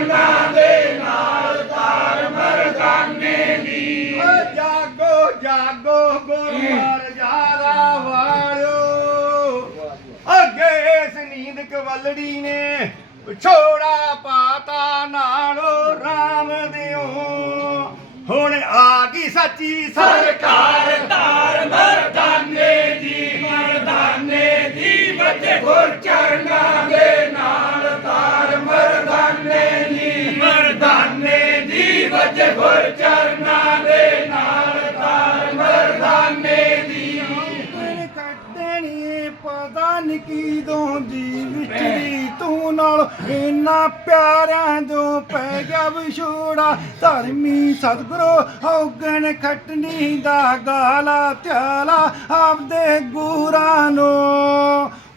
ਚਰਨਾਂ ਦੇ ਨਾਲ ਤਾਰ ਮਰਦਾਨੇ ਦੀ ਓ ਜਾਗੋ ਜਾਗੋ ਗੁਰਮਰ ਜਾਦਾ ਵਾਲਿਓ ਅੱਗੇ ਇਸ ਨੀਂਦ ਕਵਲੜੀ ਨੇ ਛੋੜਾ ਪਾਤਾ ਨਾਲੋਂ ਰਾਮ ਦਿਓ। ਹੁਣ ਆ ਗਈ ਸੱਚੀ ਸਰਕਾਰ ਤਾਰ ਮਰਦਾਨੇ ਦੀ। ਦੀ ਗੁਰ ਚਰਨਾਂ ਦੇ ਨਾਲ ਤਾਰ ਮਰਦਾਨੇ ਦੀ। ਮਰਦਾਨੇ ਦੀ ਬੱਚੇ ਗੁਰ ਚਰਨਾਂ ਦੇ ਨਾਲ ਤਾਰ ਮਰਦਾਨੇ ਦੀ। ਤੇਰੇ ਕੱਢਣੀ ਪਤਾ ਨੀ ਕੀ ਦੋਂਦੀ ਵਿਚੜੀ ਤੂੰ ਨਾਲ ਇੰਨਾ ਪਿਆਰਿਆਂ ਜੋ ਪੈ ਗਿਆ ਵਿਛੋੜਾ। ਧਰਮੀ ਸਤਿਗੁਰੂ, ਔਗਣ ਖਟਣੀ ਦਾ ਗਾਲਾ ਧਿਆਲਾ ਆਪਦੇ ਗੁਰਾਂ ਨੂੰ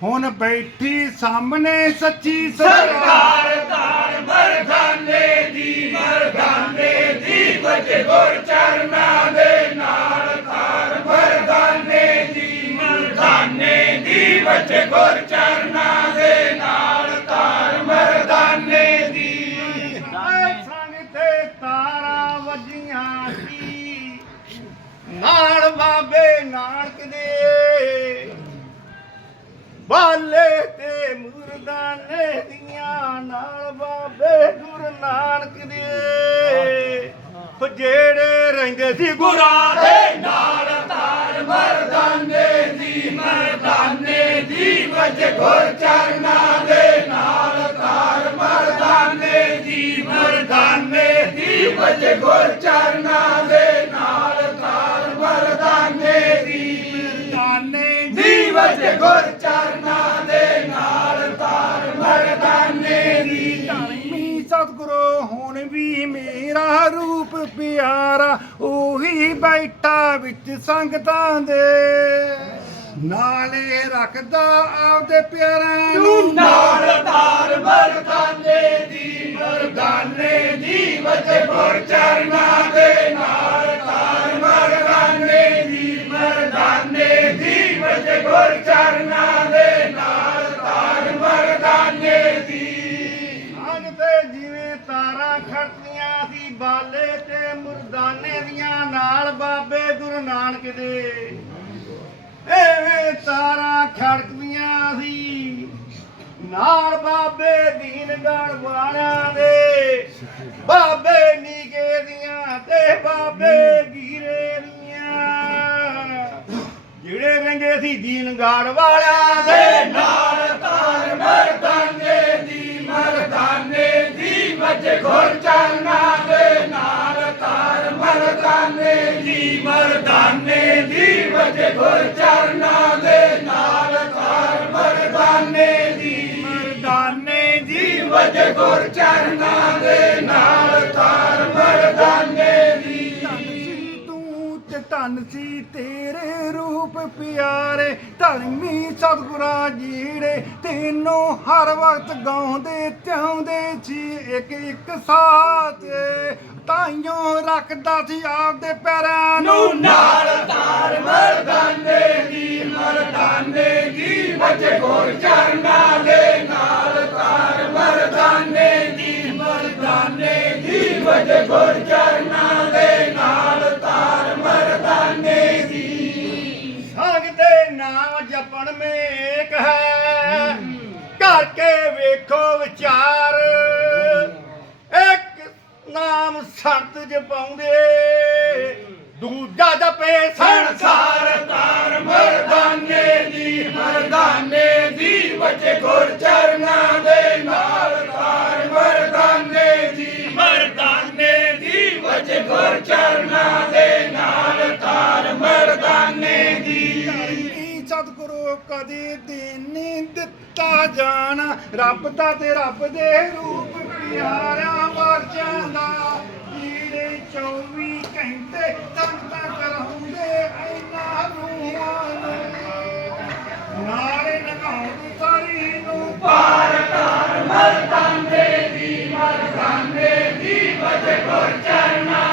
ਹੁਣ ਬੈਠੀ ਸਾਹਮਣੇ ਸੱਚੀ ਸਰਕਾਰ ਤਾਰ ਮਰਦਾਨੇ ਦੀ ਮਰਦਾਨੇ ਦੀ ਬੱਚੇ ਗੁਰ ਚਰਨਾਂ ਦੇ ਨਾਲ ਤਾਰ ਮਰਦਾਨੇ ਦੀ ਮਰਦਾਨੇ ਦੀ ਬੱਚੇ ਗੁਰ ਚਰਨਾਂ ਦੇ ਨਾਲ ਤਾਰ ਮਰਦਾਨੇ ਦੀ। ਸੰਗ ਤੇ ਤਾਰਾ ਵੱਜੀਆਂ ਸੀ। ਨਾਲ ਬਾਬੇ ਨਾਨਕ ਦੇ ਬਾਲੇ ਤੇ ਮੁਰਦਾਨੇ ਦੀਆਂ ਨਾਲ ਬਾਬੇ ਗੁਰੂ ਨਾਨਕ ਦੇ। ਉਹ ਜਿਹੜੇ ਰਹਿੰਦੇ ਸੀ ਗੁਰਾਂ ਦੇ ਨਾਲ, ਤਾਰ ਮਰਦਾਨੇ ਦੀ ਮਰਦਾਨੇ ਦੀ ਬੱਚੇ ਗੁਰ ਚਰਨਾਂ ਦੇ ਨਾਲ, ਤਾਰ ਮਰਦਾਨੇ ਦੀ ਮਰਦਾਨੇ ਦੀ। ਰੂਪ ਪਿਆਰਾ, ਉਹੀ ਬੈਠਾ ਵਿੱਚ ਸੰਗਤਾਂ ਦੇ। ਨਾਲੇ ਰੱਖਦਾ ਆਪਦੇ ਪਿਆਰਾਂ ਨੂੰ। ਨਾਲ ਤਾਰ ਮਰਦਾਨੇ ਦੀ ਮਰਦਾਨੇ ਦੀ ਬੱਚੇ ਗੁਰ ਚਰਨਾ ਦੇ ਨਾਲ ਤਾਰ ਮਰਦਾਨੇ ਦੀ ਮਰਦਾਨੇ ਦੀ ਬੱਚੇ ਗੁਰ ਚਰਨਾਂ ਦੇ ਨਾਲ ਤਾਰ ਮਰਦਾਨੇ ਬਾਲੇ ਤੇ ਮੁਰਦਾਨੇ ਦੀਆਂ ਨਾਲ ਬਾਬੇ ਗੁਰੂ ਨਾਨਕ ਦੇ। ਐਵੇਂ ਤਾਰਾਂ ਖੜਕਦੀਆਂ ਸੀ। ਨਾਲ ਬਾਬੇ ਦੀਨਗੜ ਵਾਲਿਆਂ ਦੇ। ਬਾਬੇ ਨੀਗੇ ਦੀਆਂ ਤੇ ਬਾਬੇ ਗੀਰੇ ਦੀਆਂ। ਜਿਹੜੇ ਰਹਿੰਦੇ ਸੀ ਦੀਨਗੜ ਵਾਲਿਆਂ ਦੇ ਦੇ ਨਾਲ। ਮਰਦਾਨੇ ਦੀ ਮਰਦਾਨੇ ਦੀ ਬੱਚੇ ਗੁਰ ਚਰਨਾਂ ਦੇ ਨਾਲ ਤਾਰ ਮਰਦਾਨੇ ਦੀ। ਮਰਦਾਨੇ ਦੀ ਦੀ ਗੁਰ ਚਰਨਾਂ ਦੇ ਨਾਲ ਤਾਰ ਮਰਦਾਨੇ ਦੀ। ਧੰਨ ਸੀ ਤੂੰ ਤੇ ਧੰਨ ਸੀ ਤੇਰੇ ਰੂਪ ਪਿਆਰੇ। ਧਰਮੀ ਸਤਿਗੁਰਾਂ ਜੀੜੇ, ਤੈਨੂੰ ਹਰ ਵਕਤ ਗਾਉਂਦੇ ਤਿਉਂਦੇ ਸੀ ਇੱਕ ਇੱਕ ਸਾਥ। ਤਾਈਓ ਰੱਖਦਾ ਸੀ ਆਪਦੇ ਪੈਰਾਂ ਨੂੰ। ਨਾਲ ਤਾਰ ਮਰਦਾਨੇ ਦੀ ਮਰਦਾਨੇ ਦੀ ਬੱਚੇ ਗੁਰ ਚਰਨਾਂ ਦੇ ਨਾਲ ਤਾਰ ਮਰਦਾਨੇ ਦੀ ਮਰਦਾਨੇ ਦੀ ਬੱਚੇ ਗੁਰ ਚਰਨਾਂ ਦੇ ਨਾਲ ਤਾਰ ਮਰਦਾਨੇ ਦੀ। ਸੰਗ ਤੇ ਨਾਮ ਜਪਣ ਮੇਕ ਹੈ। ਕਰਕੇ ਵੇਖੋ ਵਿਚਾਰ ਨਾਮ ਸੰਤ ਜਪਾਉਂਦੇ ਦੂਜਾ ਜਪੇ ਸੰਸਾਰ ਤਾਰ ਮਰਦਾਨੇ ਦੀ ਮਰਦਾਨੇ ਦੀ, ਬੱਚੇ ਗੁਰ ਚਰਨਾਂ ਦੇ ਨਾਲ ਤਾਰ ਮਰਦਾਨੇ ਦੀ ਮਰਦਾਨੇ ਦੀ, ਬੱਚੇ ਗੁਰ ਚਰਨਾਂ ਦੇ ਨਾਲ ਤਾਰ ਮਰਦਾਨੇ ਦੀ। ਧਰਮੀ ਸਤਿਗੁਰੂ ਕਦੇ ਦਿਨ ਦਿੱਤਾ ਜਾਣਾ, ਰੱਬ ਦਾ ਤੇ ਰੱਬ ਦੇ ਰੂਪ ਪਿਆਰਿਆਂ ਵਾਚਾਂ ਦਾ ਜਿਹੜੇ 24 ਘੰਟੇ ਤਖਤਾ ਕਰਾਉਂਦੇ ਐਨਾ ਰੂਹਾਂ ਨੂੰ। ਨਾਲੇ ਨਗਾਉਂਦੇ ਸਾਰੀ ਨੂੰ ਪਾਰ ਤਾਰ ਮਰਦਾਨੇ ਦੀ ਮਰਦਾਨੇ ਦੀ ਬੱਚੇ ਗੁਰ ਚਰਨਾਂ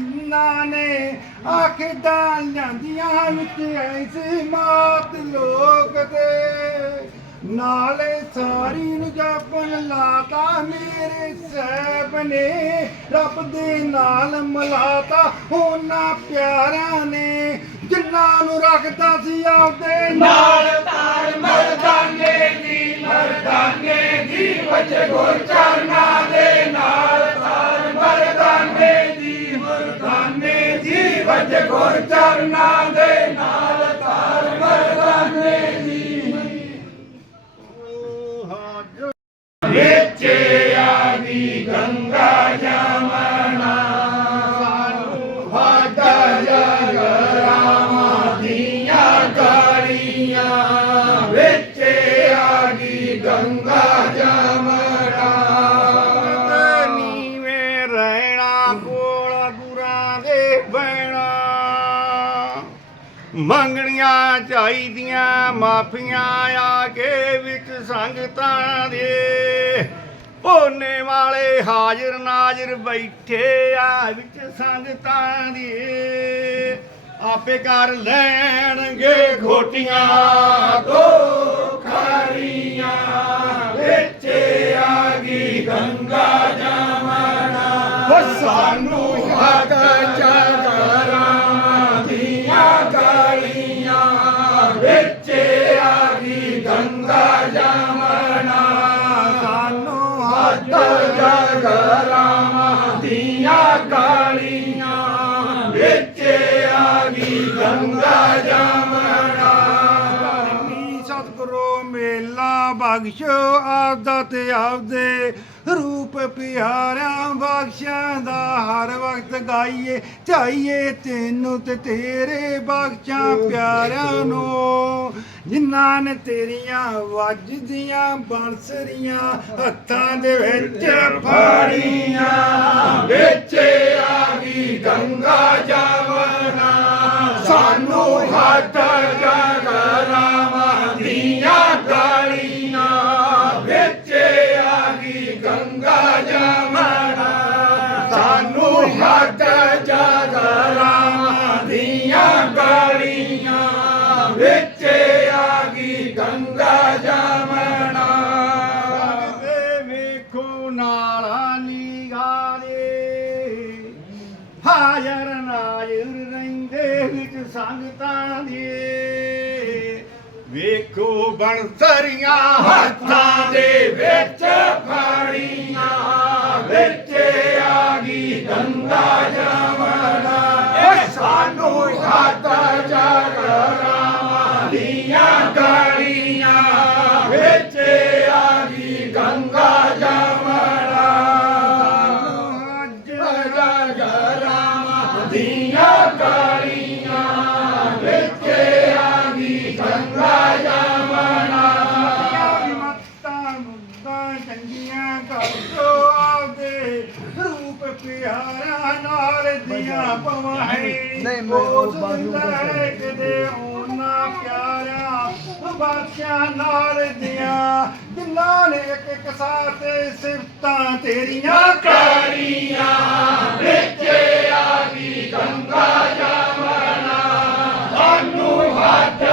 ਜਿਨ੍ਹਾਂ ਨੇ ਆਖਦਾਂ ਜਾਂਦੀਆਂ ਵਿੱਚ ਐਸੀ ਮਾਤ ਲੋਕ ਦੇ ਨਾਲੇ ਸਾਰੀ ਨੂੰ ਜਪਨ ਲਾਤਾ, ਮੇਰੇ ਸਹਿਬ ਨੇ ਰੱਬ ਦੇ ਨਾਲ ਮਲਾਤਾ, ਉਹਨਾਂ ਪਿਆਰਾਂ ਨੇ ਜਿਨ੍ਹਾਂ ਨੂੰ ਰੱਖਦਾ ਸੀ ਆਪਦੇ ਨਾਲ। ਤਾਰ ਮਰਦਾਨੇ ਦੀ ਮਰਦਾਨੇ ਦੀ ਵਜੇ ਗੁਰ ਚਰਨਾ ਦੀ ਮਾਫੀਆਂ ਆ ਕੇ ਵਿੱਚ ਸੰਗਤਾਂ ਦੇ। ਭੋਨੇ ਵਾਲੇ ਹਾਜ਼ਰ ਨਾਜ਼ਰ ਬੈਠੇ ਆ ਵਿੱਚ ਸੰਗਤਾਂ ਦੇ। ਆਪੇ ਕਰ ਲੈਣਗੇ ਖੋਟੀਆਂ ਦੋ ਖਾਰੀਆਂ ਵਿੱਚ ਆ ਗਈ ਗੰਗਾ ਜਮਨਾ। ਸਾਨੂੰ ਬਖਸ਼ੋ ਆਪਦਾ ਤੇ ਆਪਦੇ ਰੂਪ ਪਿਆਰਿਆਂ ਬਖਸ਼ਾਂ ਦਾ। ਹਰ ਵਕਤ ਗਾਈਏ ਚਾਹੀਏ ਤੈਨੂੰ ਤੇ ਤੇਰੇ ਬਖਸ਼ਾਂ ਪਿਆਰਿਆਂ ਨੂੰ। ਜਿਨ੍ਹਾਂ ਨੇ ਤੇਰੀਆਂ ਵੱਜਦੀਆਂ ਬਾਂਸਰੀਆਂ ਹੱਥਾਂ ਦੇ ਵਿੱਚ ਫਾੜੀਆਂ। ਵਿੱਚ ਆ ਗਈ ਗੰਗਾ ਬਣਸਰੀਆਂ ਹੱਥਾਂ ਦੇ ਵਿੱਚ ਫਾੜੀਆਂ ਵਿੱਚ ਆ ਗਈ ਗੰਗਾ ਜਮਨਾ ਇਹ ਸਾਨੂੰ ਹੱਥ ਜਗਰਾਵਾਂ ਦੀਆਂ ਗਾਲੀਆਂ। ਦੀਆਂ ਪਵਾਹੀ ਨਹੀਂ ਮੈਂ ਕਦੇ ਉਹਨਾਂ ਪਿਆਰਾ ਬਾਦਸ਼ਾਹ ਨਾਲ ਦੀਆਂ। ਜਿਨ੍ਹਾਂ ਨੇ ਇੱਕ ਇੱਕ ਸਾਥ ਸਿਫਤਾਂ ਤੇਰੀਆਂ ਕਾਰੀਆਂ ਵਿੱਚ ਆ ਗਈ ਗੰਗਾ ਜਮਨਾ ਸਾਨੂੰ ਹੱਥ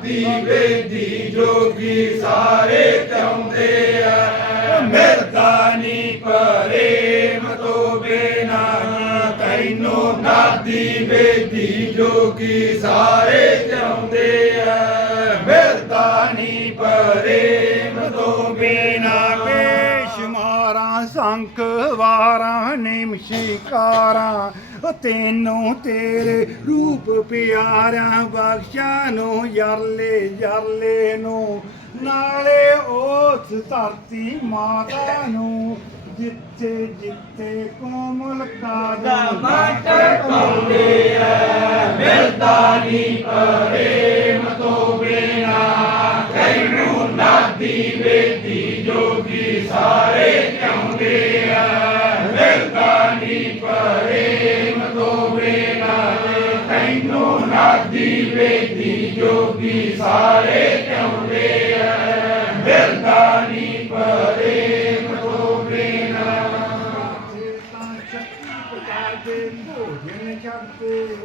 ਨਾਦੀ ਵੇਦੀ ਜੋਗੀ ਸਾਰੇ ਚਾਹੁੰਦੇ ਆ। ਮਿਰਦਾਨੀ ਪ੍ਰੇਮ ਤੋਂ ਬਿਨਾ ਤੈਨੂੰ ਨਾਦੀ ਵੇਦੀ ਜੋਗੀ ਸਾਰੇ ਚਾਹੁੰਦੇ ਆ। ਮਿਰਦਾਨੀ ਪ੍ਰੇਮ ਤੋਂ ਬਿਨਾ ਬੇਸ਼ੁਮਾਰਾਂ ਸੰਖ ਵਾਰਾਂ ਨਿਮ ਉਹ ਤੈਨੂੰ ਤੇਰੇ ਰੂਪ ਪਿਆਰਿਆਂ ਬਖਸ਼ਾਂ ਨੂੰ ਯਰਲੇ ਯਰਲੇ ਨੂੰ। ਨਾਲੇ ਉਸ ਧਰਤੀ ਮਾਤਾ ਨੂੰ ਜਿੱਥੇ ਜਿੱਥੇ ਕੋਮਲ ਕਾਦਮ ਪਾਉਂਦੇ ਆ। ਮਿਰਦਾਨੀ ਪ੍ਰੇਮ ਤੋਂ ਬਿਨਾ। ਤੈਨੂੰ ਨਾਦੀ ਵੇਦੀ ਜੋਗੀ ਸਾਰੇ ਚਾਹੁੰਦੇ ਆ। ਵੇਦੀ ਜੋਗੀ ਸਾਰੇ ਚਾਹੁੰਦੇ ਆ ਮਿਰਦਾਨੀ ਪ੍ਰੇਮ ਤੋਂ ਬਿਨਾ ਦੇ ਭੋਜਨ ਛੱਡਦੇ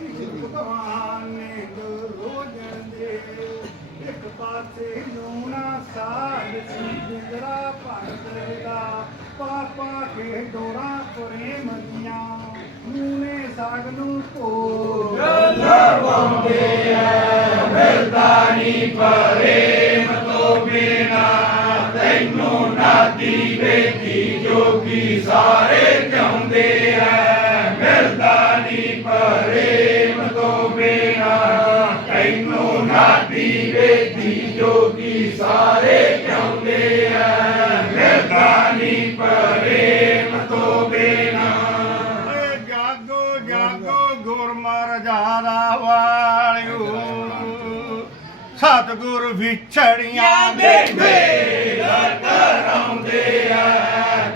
ਭਗਵਾਨ ਨੇ। ਰੋਜਨ ਦੇ ਇੱਕ ਪਾਸੇ ਨੂਣਾ ਸਾਧ ਸੀ ਜਿੰਦਰਾ ਭਗਤ ਦਾ, ਪਾਪਾ ਕੇ ਡੋਰਾ ਪ੍ਰੇਮ ਦੀਆਂ ਨੂਨੇ ਸਾਗ ਨੂੰ ਭੋਗ ਮਿਰਦਾਨੀ ਪ੍ਰੇਮ ਤੋਂ ਬਿਨਾ ਤੈਨੂੰ ਨਾਦੀ ਵੇਦੀ ਜੋਗੀ ਸਾਰੇ ਚਾਹੁੰਦੇ ਆ ਮਿਰਦਾਨੀ ਪ੍ਰੇਮ ਤੋਂ ਬਿਨਾ ਤੈਨੂੰ ਨਾਦੀ ਵੇਦੀ ਜੋਗੀ ਸਤਿਗੁਰ ਵਿਛੜੀਆਂ ਦੇ ਮੇਰਾ ਕਰਾਉਂਦੇ ਆ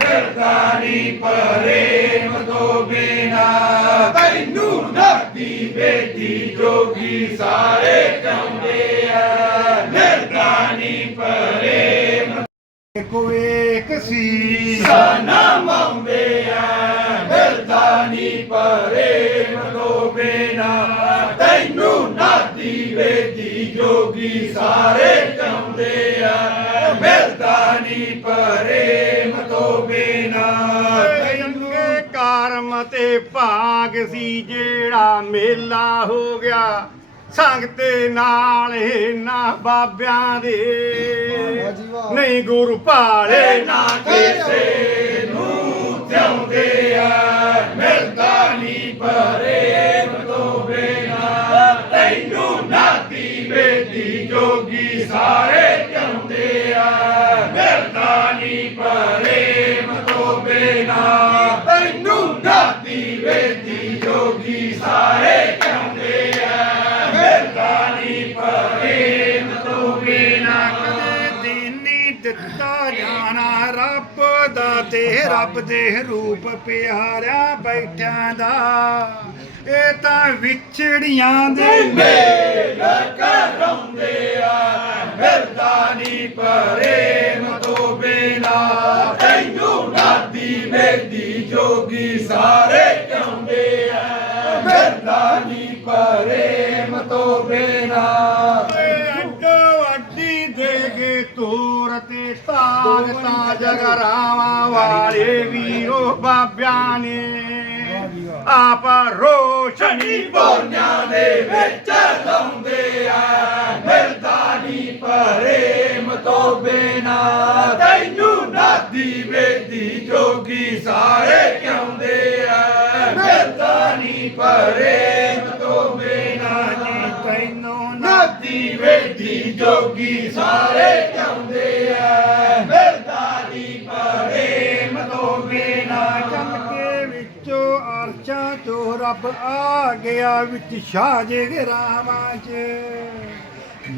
ਮਿਰਦਾਨੀ ਪ੍ਰੇਮ ਤੋਂ ਬਿਨਾ ਤੈਨੂੰ ਨਾਦੀ ਬੇਟੀ ਜੋਗੀ ਸਾਰੇ ਚਾਹੁੰਦੇ ਆ ਮਿਰਦਾਨੀ ਪ੍ਰੇਮ ਕੋ ਏਕ ਸੀ ਸਾਨਾ ਮਾਉਂਦੇ ਆ ਮਿਰਦਾਨੀ ਪ੍ਰੇਮ ਤੋਂ ਬਿਨਾ। ਜੋਗੀ ਸਾਰੇ ਚਾਹੁੰਦੇ ਆ। ਮਿਰਦਾਨੀ ਪ੍ਰੇਮ ਤੋਂ ਬਿਨਾ। ਚੰਗੇ ਕਰਮ ਤੇ ਭਾਗ ਸੀ ਜਿਹੜਾ ਮੇਲਾ ਹੋ ਗਿਆ। ਸੰਗਤੇ ਨਾਲ ਇਹਨਾਂ ਬਾਬਿਆਂ ਦੇ। ਨਹੀਂ ਗੁਰੂ ਭਾਲੇ ਨਾ ਕਿਸੇ ਨੂੰ ਚਾਹੁੰਦੇ ਆ। ਮਿਰਦਾਨੀ ਪ੍ਰੇਮ ਜੋਗੀ ਸਾਰੇ ਚਾਹੁੰਦੇ ਆ। ਮਿਰਦਾਨੀ ਪ੍ਰੇਮ ਤੋਂ ਬਿਨਾ। ਤੈਨੂੰ ਨਾਤੀ ਬੇਟੀ ਜੋਗੀ ਸਾਰੇ ਚਾਹੁੰਦੇ ਆ। ਮਿਰਦਾਨੀ ਪ੍ਰੇਮ ਤੋਂ ਬਿਨਾ। ਕਦੇ ਦੀਨੀ ਦਿੱਤਾ ਜਾਣਾ ਰੱਬ ਦਾ ਤੇ ਰੱਬ ਦੇ ਰੂਪ ਪਿਆਰਿਆ ਬੈਠਿਆਂ ਦਾ। ਇਹ ਤਾਂ ਵਿਛੜੀਆਂ ਦੇ ਮੇਰਾ ਕਰਾਉਂਦੇ ਆ। ਮਿਰਦਾਨੀ ਪ੍ਰੇਮ ਤੋਂ ਬਿਨਾ ਤੈਨੂੰ ਨਾਦੀ ਵੇਦੀ ਜੋਗੀ ਸਾਰੇ ਚਾਹੁੰਦੇ ਆ। ਮਿਰਦਾਨੀ ਪ੍ਰੇਮ ਤੋਂ ਬਿਨਾ। ਅੱਡੋ ਅੱਡੀ ਦੇ ਕੇ ਤੋਰ ਤੇ ਤਾਜ ਤਾਂ ਜਗਰਾਵਾਂ ਵਾਲੇ ਵੀਰੋ ਬਾਬਿਆਂ ਨੇ। ਆਪ ਰੋਸ਼ਨੀ ਸ਼ਨੀ ਦੇ ਵਿੱਚ ਲਾਉਂਦੇ ਆ ਮਿਰਦਾਨੀ ਪ੍ਰੇਮ ਤੋਂ ਬਿਨਾ। ਤੈਨੂੰ ਨਾਦੀ ਵੇਦੀ ਜੋਗੀ ਸਾਰੇ ਚਾਹੁੰਦੇ ਆ ਮਿਰਦਾਨੀ ਪ੍ਰੇਮ ਤੋਂ ਬਿਨਾ। ਜੀ ਤੈਨੂੰ ਨਾਦੀ ਵੇਦੀ ਜੋਗੀ ਸਾਰੇ ਚਾਹੁੰਦੇ ਆ ਅਰਸ਼ਾਂ ਰੱਬ ਆ ਗਿਆ ਵਿੱਚ ਸ਼ਾਹ ਸ਼ਾਹਜੇ ਰਾਵਾਂ 'ਚ।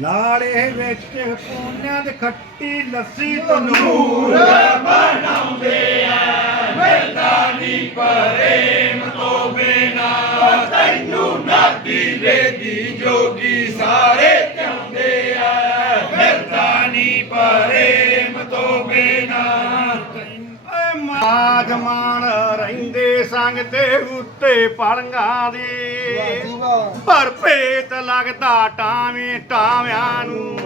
ਲਾੜੇ ਵਿੱਚ ਪੂਨਿਆਂ ਦੇ ਖੱਟੀ ਲੱਸੀ ਤਨੂਰ ਨੂਰ ਮਨਾਉਂਦੇ ਆ। ਮਿਰਦਾਨੀ ਪ੍ਰੇਮ ਤੋਂ ਬਿਨਾ ਤੈਨੂੰ ਨਾਦੀ ਵੇਦੀ ਜੋਗੀ ਸਾਰੇ ਚਾਹੁੰਦੇ ਆ। ਮਿਰਦਾਨੀ ਪ੍ਰੇਮ ਤੋਂ ਬਿਨਾ ਮਾਗ ਰਹਿੰਦੇ ਸੰਗ ਤੇ ਉੱਤੇ ਪਲੰਗਾਂ ਦੇ। ਪਰ ਭੇਤ ਲੱਗਦਾ ਟਾਵੇਂ ਟਾਵਿਆਂ ਨੂੰ।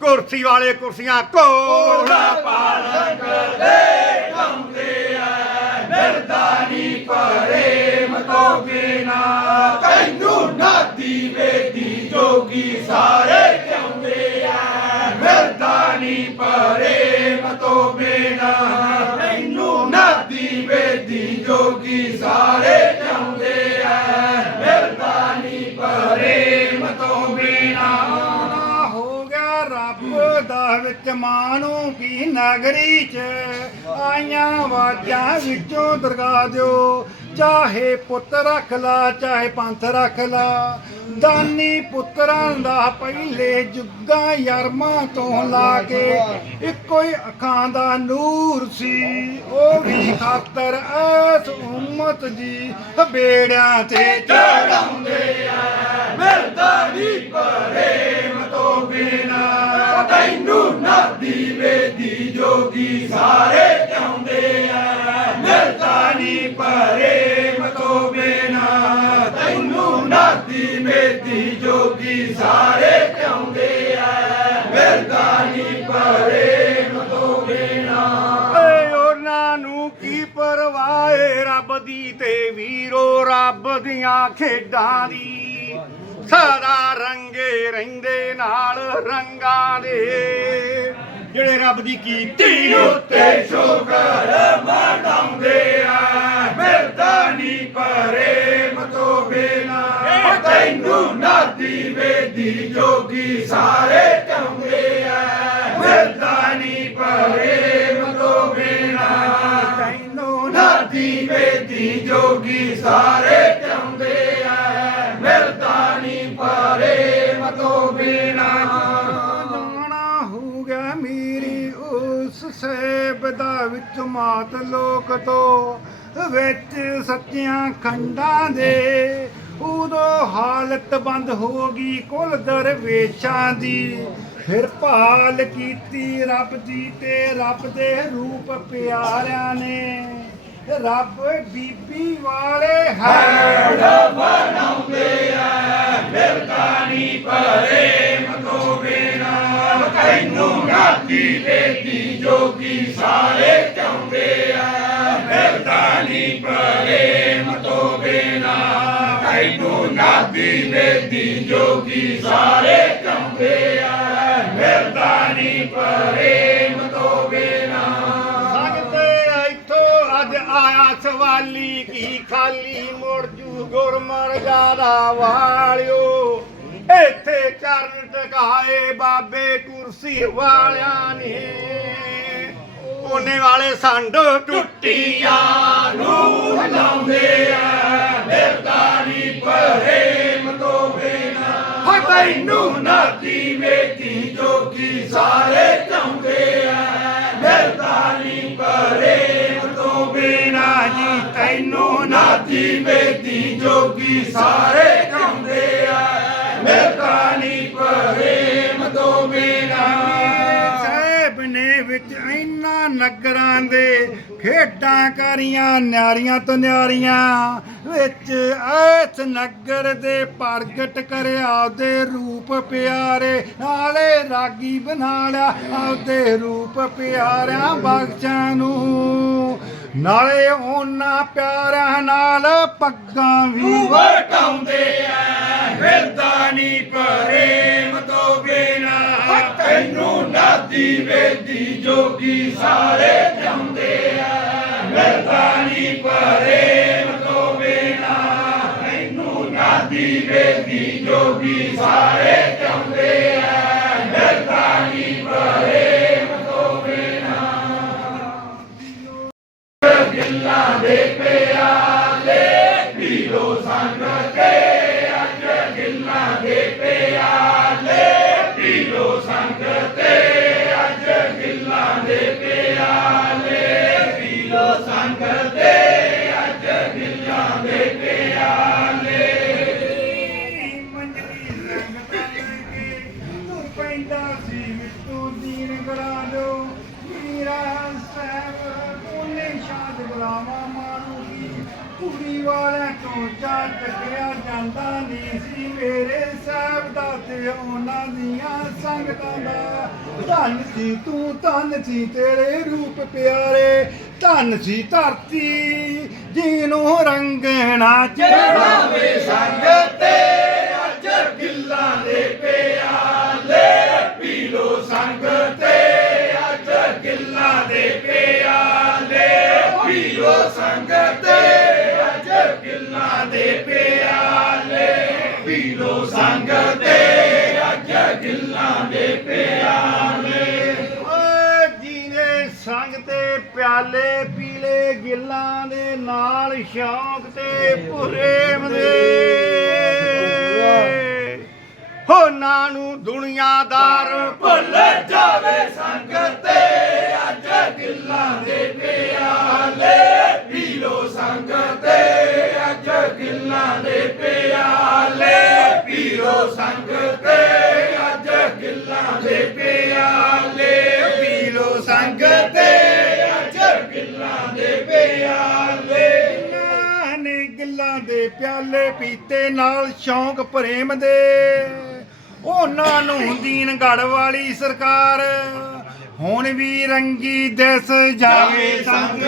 ਕੁਰਸੀ ਵਾਲੇ ਕੁਰਸੀਆਂ ਕੋਲ ਪਾਲਕ ਦੇ ਗਾਉਂਦੇ ਆ। ਮਿਰਦਾਨੀ ਪ੍ਰੇਮ ਤੋਂ ਬਿਨਾ। ਤੈਨੂੰ ਨਾਦੀ ਵੇਦੀ ਜੋਗੀ ਸਾਰੇ ਕਹਿੰਦੇ ਮਿਰਦਾਨੀ ਪ੍ਰੇਮ ਤੋਂ ਬਿਨਾ। ਤੈਨੂੰ ਨਾਦੀ ਵੇਦੀ ਜੋਗੀ ਸਾਰੇ ਕਹਿੰਦੇ ਆ ਮਿਰਦਾਨੀ ਪ੍ਰੇਮ ਤੋਂ ਬਿਨਾ। ਨਾ ਹੋ ਗਿਆ ਰੱਬ ਦਾ ਵਿੱਚ ਮਾਨੂੰ ਕੀ ਨਗਰੀ ਚ। ਆਈਆਂ ਵਾਜਾਂ ਵਿੱਚੋਂ ਦਰਗਾ ਦਿਓ। ਚਾਹੇ ਪੁੱਤ ਰੱਖ ਲਾ, ਚਾਹੇ ਪੰਥ ਰੱਖ ਲਾ। ਦਾਨੀ ਪੁੱਤਰਾਂ ਦਾ ਪਹਿਲੇ ਜੁੱਗਾਂ ਯਰਮਾਂ ਤੋਂ ਲਾ ਕੇ ਇੱਕੋ ਹੀ ਅੱਖਾਂ ਦਾ ਨੂਰ ਸੀ। ਉਹ ਵੀ ਖਾਤਰ ਐਸ ਉਮਤ ਦੀ ਬੇੜਿਆਂ ਤੇ ਚੜਾਉਂਦੇ ਆ। ਮਿਰਦਾਨੀ ਪ੍ਰੇਮ ਤੋਂ ਬਿਨਾ ਤੈਨੂੰ ਨਾਦੀ ਵੇਦੀ ਜੋਗੀ ਸਾਰੇ ਚਾਹੁੰਦੇ ਆ। ਮਿਰਦਾਨੀ ਪ੍ਰੇਮ ਤੋਂ ਬਿਨਾ ਜੋਗੀ ਸਾਰੇ ਚਾਹੁੰਦੇ ਆ ਮਿਰਦਾਨੀ ਪ੍ਰੇਮ ਤੋਂ ਬਿਨਾ। ਏ ਉਹਨਾਂ ਨੂੰ ਕੀ ਪਰਵਾਹ ਏ ਰੱਬ ਦੀ ਤੇ ਵੀਰੋ ਰੱਬ ਦੀਆਂ ਖੇਡਾਂ ਦੀ। ਸਦਾ ਰੰਗੇ ਰਹਿੰਦੇ ਨਾਲ ਰੰਗਾਂ ਦੇ। ਜਿਹੜੇ ਰੱਬ ਦੀ ਕੀਤੀ ਉੱਤੇ ਸ਼ੁਕਰ ਮਨਾਉਂਦੇ ਆ ਤੋਂ ਬਿਨਾ ਤੈਨੂੰ ਨਾਦੀ ਵੇਦੀ ਜੋਗੀ ਸਾਰੇ ਚਾਹੁੰਦੇ ਆ ਮਿਰਦਾਨੀ ਪ੍ਰੇਮ ਤੋਂ ਬਿਨਾ। ਤੈਨੂੰ ਨਾਦੀ ਵੇਦੀ ਜੋਗੀ ਸਾਰੇ ਚਾਹੁੰਦੇ ਆ ਮਿਰਦਾਨੀ ਪ੍ਰੇਮ ਤੋਂ ਬਿਨਾ। ਜਾਣਾ ਹੋ ਮੇਰੀ ਉਸ ਸੇਬ ਦਾ ਵਿੱਚ ਮਾਤ ਲੋਕ ਤੋਂ, ਵਿੱਚ ਸੱਚੀਆਂ ਖੰਡਾਂ ਦੇ ਉਦੋਂ ਹਾਲਤ ਬੰਦ ਹੋ ਗਈ ਕੁਲ ਦਰਵੇਸ਼ਾਂ ਦੀ। ਫਿਰ ਭਾਲ ਕੀਤੀ ਰੱਬ ਦੀ ਤੇ ਰੱਬ ਦੇ ਰੂਪ ਪਿਆਰਿਆਂ ਨੇ। ਰੱਬ ਬੀਬੀ ਵਾਲੇ ਹੈ ਬਣਾਉਂਦੇ ਆ ਮਿਰਦਾਨੀ ਪ੍ਰੇਮ ਤੋਂ ਬਿਨਾ ਤੈਨੂੰ ਨਾਤੀ ਵੇਦੀ ਜੋਗੀ ਸਾਰੇ ਚਾਹੁੰਦੇ ਆ ਮਿਰਦਾਨੀ ਪ੍ਰੇਮ ਤੋਂ ਬਿਨਾ ਤੈਨੂੰ ਨਾਤੀ ਵੇਦੀ ਜੋਗੀ ਸਾਰੇ ਚਾਹੁੰਦੇ ਆ ਮਿਰਦਾਨੀ ਪ੍ਰੇਮ ਤੋਂ ਬਿਨਾ ਸੰਗਤੇ ਇੱਥੋਂ ਅੱਜ ਆਇਆ ਸਵਾਲੀ ਕੀ ਖਾਲੀ ਮੁੜ ਜੂ ਗੁਰਮਰਜ਼ਾਦਾ ਵਾਲਿਓ ਇੱਥੇ ਚਰਨ ਟਿਕਾਏ ਬਾਬੇ ਕੁਰਸੀ ਵਾਲਿਆਂ ਨੇ ਕੋਨੇ ਵਾਲੇ ਸੰਡ ਟੁੱਟੀਆਂ ਨੂੰ ਹਲਾਉਂਦੇ ਆ। ਮਿਰਦਾਨੀ ਪ੍ਰੇਮ ਤੋਂ ਬਿਨਾ। ਹੋ ਤੈਨੂੰ ਨਾਤੀ ਵੇਦੀ ਜੋਗੀ ਸਾਰੇ ਚਾਹੁੰਦੇ ਆ। ਮਿਰਦਾਨੀ ਪ੍ਰੇਮ ਤੋਂ ਬਿਨਾ ਜੀ ਤੈਨੂੰ ਨਾਤੀ ਵੇਦੀ ਜੋਗੀ ਸਾਰੇ ਚਾਹੁੰਦੇ ਆ। ਮਿਰਦਾਨੀ ਪ੍ਰੇਮ ਵਿੱਚ ਇੰਨਾ ਨਗਰਾਂ ਦੇ ਖੇਡਾਂ ਕਰੀਆਂ, ਨਿਆਰੀਆਂ ਤੋਂ ਨਿਆਰੀਆਂ ਵਿੱਚ ਐਸ ਨਗਰ ਦੇ ਪ੍ਰਗਟ ਕਰਿਆ, ਆਪਦੇ ਰੂਪ ਪਿਆਰੇ ਨਾਲੇ ਰਾਗੀ ਬਣਾ ਲਿਆ, ਆਪਦੇ ਰੂਪ ਪਿਆਰਿਆਂ ਬਖਸ਼ਾਂ ਨੂੰ। ਨਾਲੇ ਉਹਨਾਂ ਪਿਆਰਿਆਂ ਨਾਲ ਪੱਗਾਂ ਵੀ ਵਟਾਉਂਦੇ ਆ ਮਿਰਦਾਨੀ ਪ੍ਰੇਮ ਤੋਂ ਤੈਨੂੰ ਨਾਦੀ ਵੇਦੀ ਜੋਗੀ ਸਾਰੇ ਜਾਂਦੇ ਆ। ਮਿਰਦਾਨੀ ਪ੍ਰੇਮ ਤੋਂ ਬਿਨਾ। ਤੈਨੂੰ ਨਾਦੀ ਵੇਦੀ ਜੋਗੀ ਸਾਰੇ ਜਾਂਦੇ ਆ। ਮਿਰਦਾਨੀ ਪ੍ਰੇਮ ਤੋਂ ਬਿਨਾ। ਗਿੱਲਾਂ ਦੇ ਪਿਆਲੇ ਦੀ ਸੀ ਮੇਰੇ ਸਾਹਿਬ ਦਾ ਤੇ ਉਹਨਾਂ ਦੀਆਂ ਸੰਗਤਾਂ ਦਾ। ਧੰਨ ਸੀ ਤੂੰ, ਧੰਨ ਸੀ ਤੇਰੇ ਰੂਪ ਪਿਆਰੇ। ਧੰਨ ਸੀ ਧਰਤੀ ਜਿਹਨੂੰ ਰੰਗਣਾ ਜਿਹੜਾ ਵੇ ਸੰਗ ਤੇ ਅੱਜ ਗਿੱਲਾਂ ਦੇ ਪਿਆਲੇ। ਪੀ ਲੋ ਸੰਗ ਤੇ ਅੱਜ ਗਿੱਲਾਂ ਦੇ ਪਿਆਲੇ। ਪੀ ਲੋ ਸੰਗ ਤੇ ਗਿੱਲਾਂ ਦੇ ਪਿਆਲੇ ਪੀ ਲੋ ਸੰਗ ਤੇ ਅੱਜ ਗਿੱਲਾਂ ਦੇ ਪਿਆਲੇ। ਓਏ ਜੀਨੇ ਸੰਗ ਤੇ ਪਿਆਲੇ, ਪੀਲੇ ਗਿੱਲਾਂ ਦੇ ਨਾਲ ਸ਼ੌਂਕ ਤੇ ਪ੍ਰੇਮ ਦੇ। ਹੋ ਨਾ ਨੂੰ ਦੁਨੀਆਦਾਰ ਭੁੱਲ ਜਾਵੇ ਸੰਗਤ ਅੱਜ ਗਿੱਲਾਂ ਦੇ ਪਿਆਲੇ ਪੀ ਲੋ ਸੰਗ ਦੇ ਪਿਆਲੇ ਪੀ ਲੋ ਅੱਜ ਗਿੱਲਾਂ ਦੇ ਪਿਆਲੇ ਪੀ ਲੋ ਸੰਗ ਅੱਜ ਗਿੱਲਾਂ ਦੇ ਪਿਆਲੇ। ਜਿਨ੍ਹਾਂ ਨੇ ਗਿੱਲਾਂ ਦੇ ਪਿਆਲੇ ਪੀਤੇ ਨਾਲ ਸ਼ੌਂਕ ਪ੍ਰੇਮ ਦੇ, ਉਹਨਾਂ ਨੂੰ ਦੀਨਗੜ ਵਾਲੀ ਸਰਕਾਰ। ਹੁਣ ਵੀ ਰੰਗੀ ਦਿਸ ਜਾਵੇ ਸੰਗ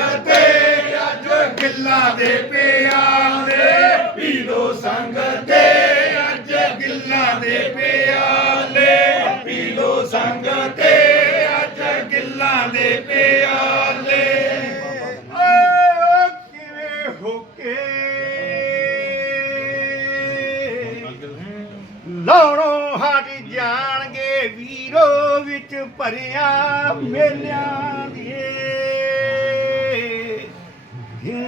ਗਿੱਲਾ ਦੇ ਪਿਆਲੇ ਪੀ ਲੋ ਸੰਗ ਤੇ ਅੱਜ ਗਿੱਲਾ ਦੇ ਪਿਆਲੇ ਪੀ ਲੋ ਸੰਗ ਤੇ ਅੱਜ ਗਿੱਲਾ ਦੇ ਪਿਆਲੇ ਕਿਵੇਂ ਹੋ ਕੇ? ਲੋੜੋਂ ਹਟ ਜਾਣਗੇ, ਵੀਰੋ ਵਿੱਚ ਭਰਿਆ ਮੇਲਿਆਂ।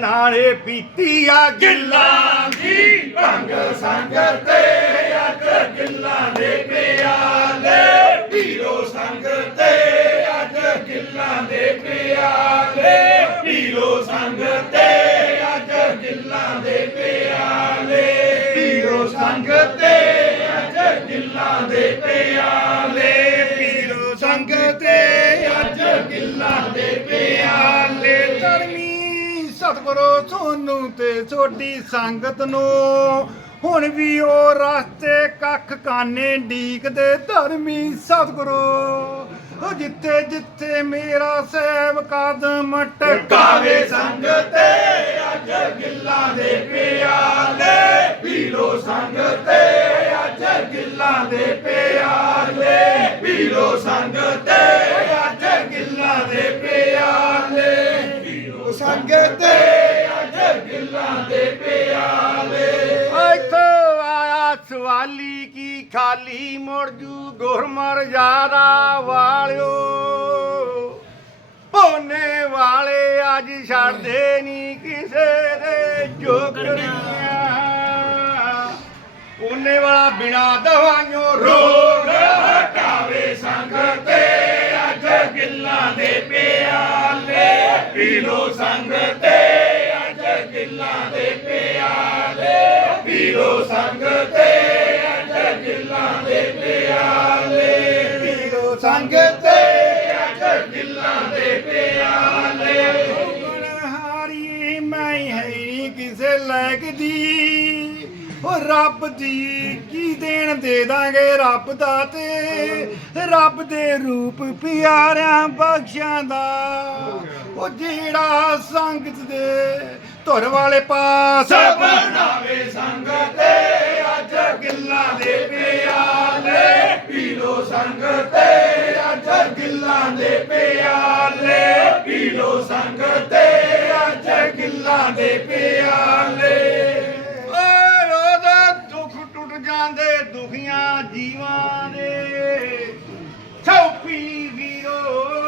ਨਾਲੇ ਪੀਤੀ ਆ ਗਿੱਲਾਂ ਦੀ ਭੰਗ ਸੰਗ ਤੇ ਅੱਜ ਗਿੱਲਾਂ ਦੇ ਪਿਆਲੇ। ਪੀਰੋ ਲੋ ਸੰਗ ਤੇ ਅੱਜ ਗਿੱਲਾਂ ਦੇ ਪਿਆਲੇ। ਪੀਰੋ ਲੋ ਸੰਗ ਤੇ ਅੱਜ ਗਿੱਲਾਂ ਦੇ ਪਿਆਲੇ। ਪੀਰੋ ਸੰਗ ਤੇ ਅੱਜ ਗਿੱਲਾਂ ਦੇ ਪਿਆਲੇ। ਪੀਰੋ ਸੰਗ ਤੇ ਅੱਜ ਗਿੱਲਾਂ ਦੇ ਪਿਆਲੇ। ਧਰਮੀ ਸਤਿਗੁਰੂ ਸੋਨੂੰ ਤੇ ਛੋਟੀ ਸੰਗਤ ਨੂੰ। ਹੁਣ ਵੀ ਉਹ ਰਸਤੇ ਕੱਖ ਕਾਨੇ ਢੀਕਦੇ ਧਰਮੀ ਸਤਿਗੁਰੂ। ਉਹ ਜਿੱਥੇ ਜਿੱਥੇ ਮੇਰਾ ਸਹਿਬ ਕਦਮ ਟਕਾਵੇ ਕਾਵੇ ਅੱਜ ਗਿੱਲਾਂ ਦੇ ਪਿਆਲੇ। ਪੀ ਲੋ ਸੰਗ ਤੇ, ਅੱਜ ਗਿੱਲਾਂ ਦੇ ਪਿਆਲੇ। ਪੀ ਲੋ ਸੰਗ ਤੇ, ਅੱਜ ਗਿੱਲਾਂ ਦੇ ਪਿਆਲੇ। ਪੀ ਅੱਜ ਗਿੱਲਾਂ ਦੇ ਪਿਆਲੇ। ਇੱਥੋਂ ਆਇਆ ਸਵਾਲੀ ਕੀ ਖਾਲੀ ਮੁੜ ਜੂ ਗੁਰਮਰ ਜ਼ਿਆਦਾ ਵਾਲਿਓ। ਹੋਨੇ ਵਾਲੇ ਅੱਜ ਛੱਡਦੇ ਨਹੀਂ ਕਿਸੇ ਦੇ ਜੋਗੜੀਆਂ ਉਹਨੇ ਵਾਲਾ ਬਿਨਾ ਦਵਾਈਓ ਰੋਗ ਹਟਾਵੇ ਸੰਗ ਗਿੱਲਾਂ ਦੇ ਪਿਆਲੇ ਪੀ ਲੋ ਸੰਗ ਅੱਜ ਗਿੱਲਾਂ ਦੇ ਪਿਆਲੇ ਪੀ ਲੋ ਸੰਗ ਤੇ ਅੱਜ ਗਿੱਲਾਂ ਦੇ ਪਿਆਲੇ ਪੀ ਲੋ ਸੰਗ ਰੱਬ ਦੀ ਕੀ ਦੇਣ ਦੇ ਦਾਂਗੇ ਰੱਬ ਦਾ ਤੇ? ਰੱਬ ਦੇ ਰੂਪ ਪਿਆਰਿਆਂ ਬਖਸ਼ਾਂ ਦਾ। ਉਹ ਜਿਹੜਾ ਸੰਗਤ ਦੇ ਧੁਰ ਵਾਲੇ ਪਾਸ ਬਣਾਵੇ ਸੰਗ ਅੱਜ ਗਿੱਲਾਂ ਦੇ ਪਿਆਲੇ। ਪੀ ਲੋ ਸੰਗ ਤੇ ਅੱਜ ਗਿੱਲਾਂ ਦੇ ਪਿਆਲੇ। ਪੀ ਲੋ ਸੰਗ ਤੇ ਅੱਜ ਗਿੱਲਾਂ ਦੇ ਪਿਆਲੇ। ਟੁੱਟ ਜਾਂਦੇ ਦੁਖੀਆਂ ਜੀਵਾਂ ਦੇ। ਛੋਪੀ ਵੀਰੋ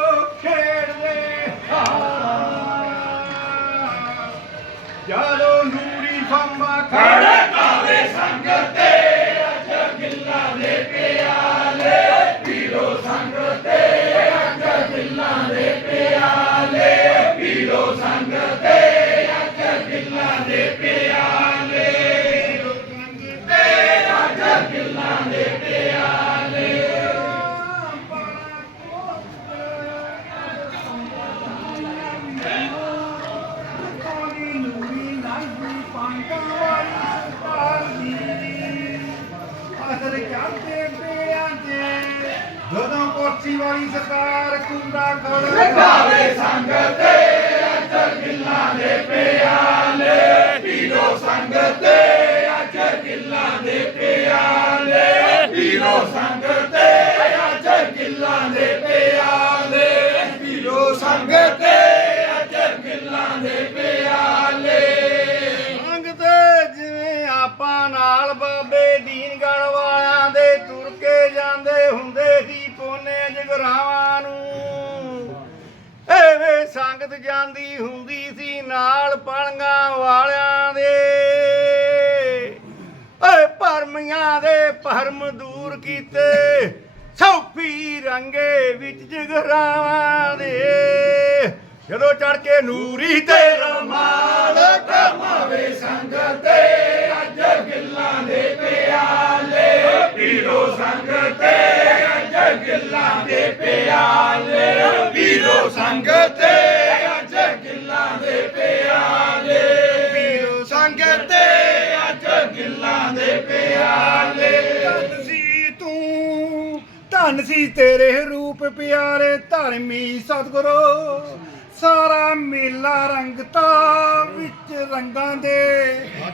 ਵਾਲੀ ਸਰਕਾਰ ਕੁੰਡਾ ਖੜ ਗਾਵੇ ਸੰਗ ਤੇ ਅੱਜ ਗਿੱਲਾਂ ਦੇ ਪਿਆਲੇ ਪੀਰੋ ਸੰਗ ਤੇ ਅੱਜ ਗਿੱਲਾਂ ਦੇ ਪਿਆਲੇ ਪੀਰੋ ਸੰਗ ਤੇ ਅੱਜ ਗਿੱਲਾਂ ਦੇ ਪੋਨੇ ਨੂੰ। ਐਵੇਂ ਸੰਗਤ ਜਾਂਦੀ ਹੁੰਦੀ ਸੀ ਨਾਲ ਪਲੰਗਾਂ ਵਾਲਿਆਂ ਦੇ। ਏ ਭਰਮੀਆਂ ਦੇ ਭਰਮ ਦੂਰ ਕੀਤੇ, ਸੌਫੀ ਰੰਗੇ ਵਿੱਚ ਜਗਰਾਵਾਂ ਦੇ। ਜਦੋਂ ਚੜ ਕੇ ਨੂਰੀ ਤੇ ਰਮਾਲ ਕਮਾਵੇ ਸੰਗ ਅੱਜ ਗਿੱਲਾਂ ਦੇ ਪਿਆਲੇ ਪੀਰੋ ਸੰਗ ਤੇ ਅੱਜ ਗਿੱਲਾਂ ਦੇ ਪਿਆਲੇ। ਪੀਰੋ ਸੰਗ ਤੇ ਅੱਜ ਗਿੱਲਾਂ ਦੇ ਪਿਆਲੇ। ਪੀਰੋ ਸੰਗ ਤੇ ਅੱਜ ਗਿੱਲਾਂ ਦੇ ਪਿਆਲੇ। ਧੰਨ ਸੀ ਤੂੰ, ਧੰਨ ਸੀ ਤੇਰੇ ਰੂਪ ਪਿਆਰੇ ਧਰਮੀ ਸਤਿਗੁਰੂ। ਸਾਰਾ ਮੇਲਾ ਰੰਗਤਾ ਵਿੱਚ ਰੰਗਾਂ ਦੇ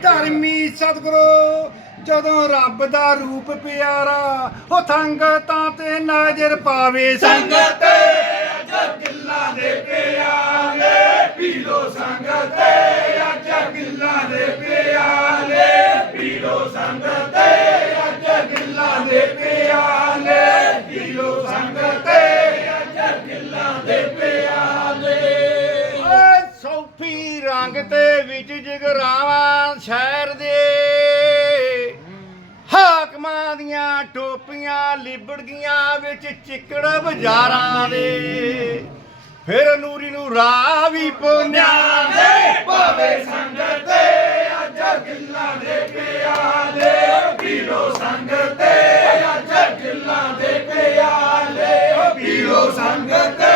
ਧਰਮੀ ਸਤਿਗੁਰੂ। ਜਦੋਂ ਰੱਬ ਦਾ ਰੂਪ ਪਿਆਰਾ, ਉਹ ਸੰਗਤਾਂ ਤੇ ਨਜ਼ਰ ਪਾਵੇ। ਸੰਗਤ ਤੇ ਅੱਜ ਗਿੱਲਾਂ ਦੇ ਪਿਆਲੇ ਪੀਰੋ ਸੰਗ ਤੇ ਅੱਜ ਗਿੱਲਾਂ ਦੇ ਪਿਆਲੇ ਪੀਰੋ ਸੰਗ ਤੇ ਅੱਜ ਗਿੱਲਾਂ ਦੇ ਪਿਆਲੇ ਪੀਰੋ ਸੰਗ ਤੇ ਅੱਜ ਗਿੱਲਾਂ ਦੇ ਪਿਆਲੇ। ਓਏ ਸੌਫੀ ਰੰਗ ਤੇ ਵਿੱਚ ਜਗਰਾਵਾਂ ਸ਼ਹਿਰ ਦੇ। ਹਾਕਮਾਂ ਦੀਆਂ ਟੋਪੀਆਂ ਲਿਬੜ ਗਈਆਂ ਵਿੱਚ ਚਿੱਕੜ ਬਾਜ਼ਾਰਾਂ ਦੇ। ਫਿਰ ਨੂਰੀ ਨੂੰ ਰਾਹ ਵੀ ਪੋਨਿਆ ਦੇ। ਭਾਵੇ ਸੰਗ ਤੇ ਅੱਜ ਗਿੱਲਾਂ ਦੇ ਪਿਆਲੇ, ਪੀਰੋ ਸੰਗ ਤੇ ਅੱਜ ਗਿੱਲਾਂ ਦੇ ਪਿਆਲੇ, ਪੀਰੋ ਸੰਗ ਤੇ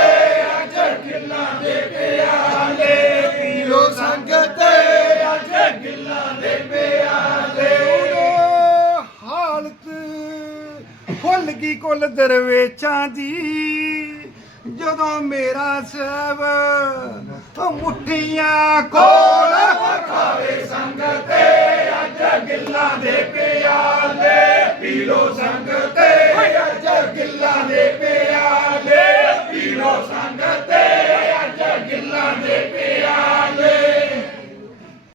ਅੱਜ ਗਿੱਲਾਂ ਦੇ ਪਿਆਲੇ, ਪੀਰੋ ਸੰਗ ਤੇ ਅੱਜ ਗਿੱਲਾਂ ਦੇ ਪਿਆਲੇ। ਗਈ ਕੁੱਲ ਦਰਵੇਸ਼ਾਂ ਦੀ। ਜਦੋਂ ਮੇਰਾ ਸਹਿਬ ਮੁੱਠੀਆਂ ਕੋਲ ਖਾਵੇ ਸੰਗਤੇ ਅੱਜ ਗਿੱਲਾਂ ਦੇ ਪਿਆਲੇ ਪੀ ਲੋ ਸੰਗਤੇ ਅੱਜ ਗਿੱਲਾਂ ਦੇ ਪਿਆਲੇ ਪੀ ਲੋ ਸੰਗਤੇ ਅੱਜ ਗਿੱਲਾਂ ਦੇ ਪਿਆਲੇ